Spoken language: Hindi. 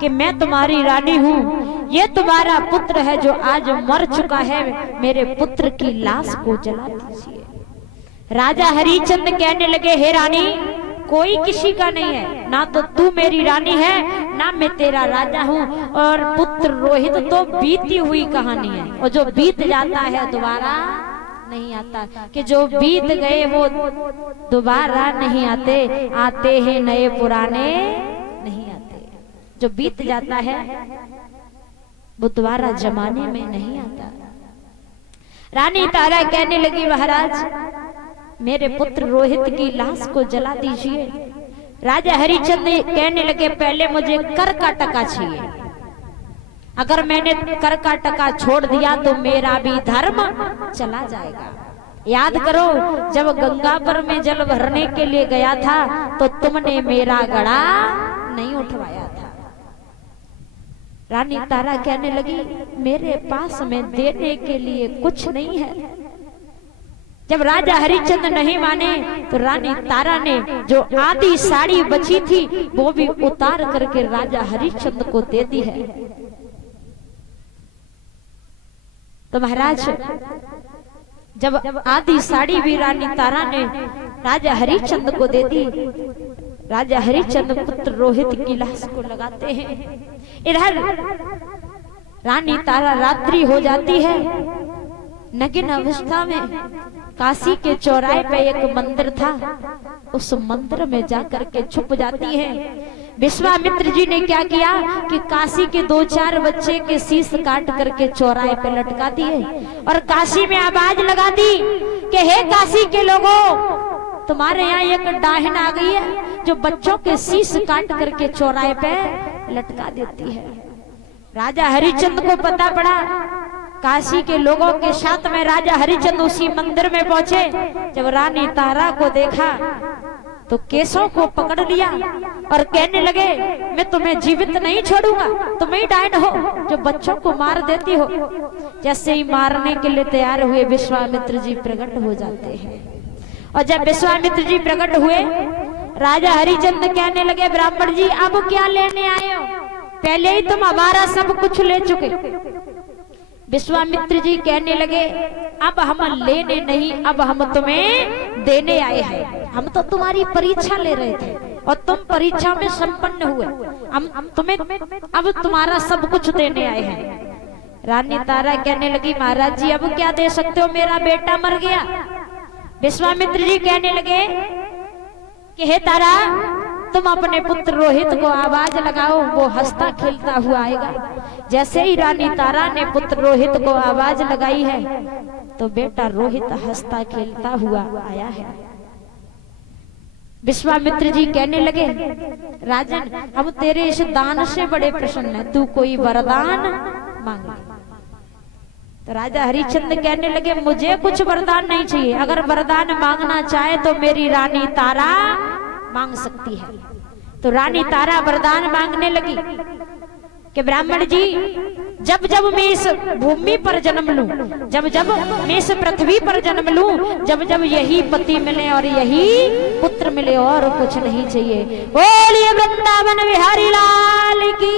कि मैं तुम्हारी रानी हूँ, ये तुम्हारा पुत्र है जो आज मर चुका है, मेरे पुत्र की लाश को जला दीजिए। राजा हरिश्चंद्र कहने लगे, हे रानी, कोई किसी का नहीं है, ना तो तू मेरी रानी है, ना मैं तेरा राजा हूँ, और पुत्र रोहित तो बीती हुई कहानी है, और जो बीत जाता है दोबारा नहीं आता, कि जो बीत गए वो दोबारा नहीं आते, आते हैं नए पुराने नहीं आते। जो बीत जाता है वो दोबारा जमाने में नहीं आता। रानी तारा कहने लगी, महाराज, मेरे पुत्र रोहित की लाश को जला दीजिए। राजा हरिश्चंद्र कहने लगे, पहले मुझे कर का टका चाहिए, अगर मैंने कर का टका छोड़ दिया तो मेरा भी धर्म चला जाएगा। याद करो, जब गंगापुर में जल भरने के लिए गया था तो तुमने मेरा घड़ा नहीं उठवाया था। रानी तारा कहने लगी, मेरे पास में देने के लिए कुछ नहीं है। जब राजा हरिश्चंद्र नहीं माने तो रानी तारा ने जो आधी साड़ी बची थी वो भी उतार करके राजा हरिश्चंद्र को दे दी है। तो महाराज, जब आधी साड़ी भी रानी तारा ने राजा हरिश्चंद्र को दे दी, राजा हरिश्चंद्र पुत्र रोहित की लाश को लगाते हैं। इधर रानी तारा रात्रि हो जाती है, नगिन अवस्था में काशी के चौराहे पे एक मंदिर था, उस मंदिर में जाकर के छुप जाती है। विश्वामित्र जी ने क्या किया कि काशी के 2-4 बच्चे के शीश काट करके चौराहे पे लटका दिए और काशी में आवाज लगा दी कि हे काशी के लोगों, तुम्हारे यहाँ एक डाहिन आ गई है जो बच्चों के शीश काट करके चौराहे पे लटका देती है। राजा हरिश्चंद्र को पता पड़ा, काशी के लोगों के साथ में राजा हरिश्चंद्र उसी मंदिर में पहुंचे। जब रानी तारा को देखा तो केशों को पकड़ लिया और कहने लगे, मैं तुम्हें जीवित नहीं छोड़ूंगा, तुम ही डायन हो जो बच्चों को मार देती हो। जैसे ही मारने के लिए तैयार हुए, विश्वामित्र जी प्रकट हो जाते हैं। और जब विश्वामित्र जी प्रकट हुए, राजा हरिश्चंद्र कहने लगे, ब्राह्मण जी अब क्या लेने आए हो, पहले ही तुम हमारा सब कुछ ले चुके। विश्वामित्र जी कहने लगे, अब हम लेने नहीं, अब हम तुम्हें देने आए हैं। हम तो तुम्हारी परीक्षा ले रहे थे और तुम परीक्षा में संपन्न हुए, हम तुम्हें अब तुम्हारा सब कुछ देने आए हैं। रानी तारा कहने लगी, महाराज जी अब क्या दे सकते हो, मेरा बेटा मर गया। विश्वामित्र जी कहने लगे कि हे तारा, तुम अपने पुत्र रोहित को आवाज लगाओ, वो हंसता खेलता हुआ आएगा। जैसे ही रानी तारा ने पुत्र रोहित को आवाज लगाई है तो बेटा रोहित हंसता खेलता हुआ आया है। विश्वामित्र जी कहने लगे, राजन, हम तेरे इस दान से बड़े प्रसन्न हैं, तू कोई वरदान मांग ले। तो राजा हरिश्चंद्र कहने लगे, मुझे कुछ वरदान नहीं चाहिए, अगर वरदान मांगना चाहे तो मेरी रानी तारा मांग सकती है। तो रानी तारा वरदान मांगने लगी कि ब्राह्मण जी, जब जब मैं इस भूमि पर जन्म लूं, जब जब मैं इस पृथ्वी पर जन्म लूं, जब जब यही पति मिले और यही पुत्र मिले, और कुछ नहीं चाहिए। बोलिए वृंदावन बिहारी लाल की।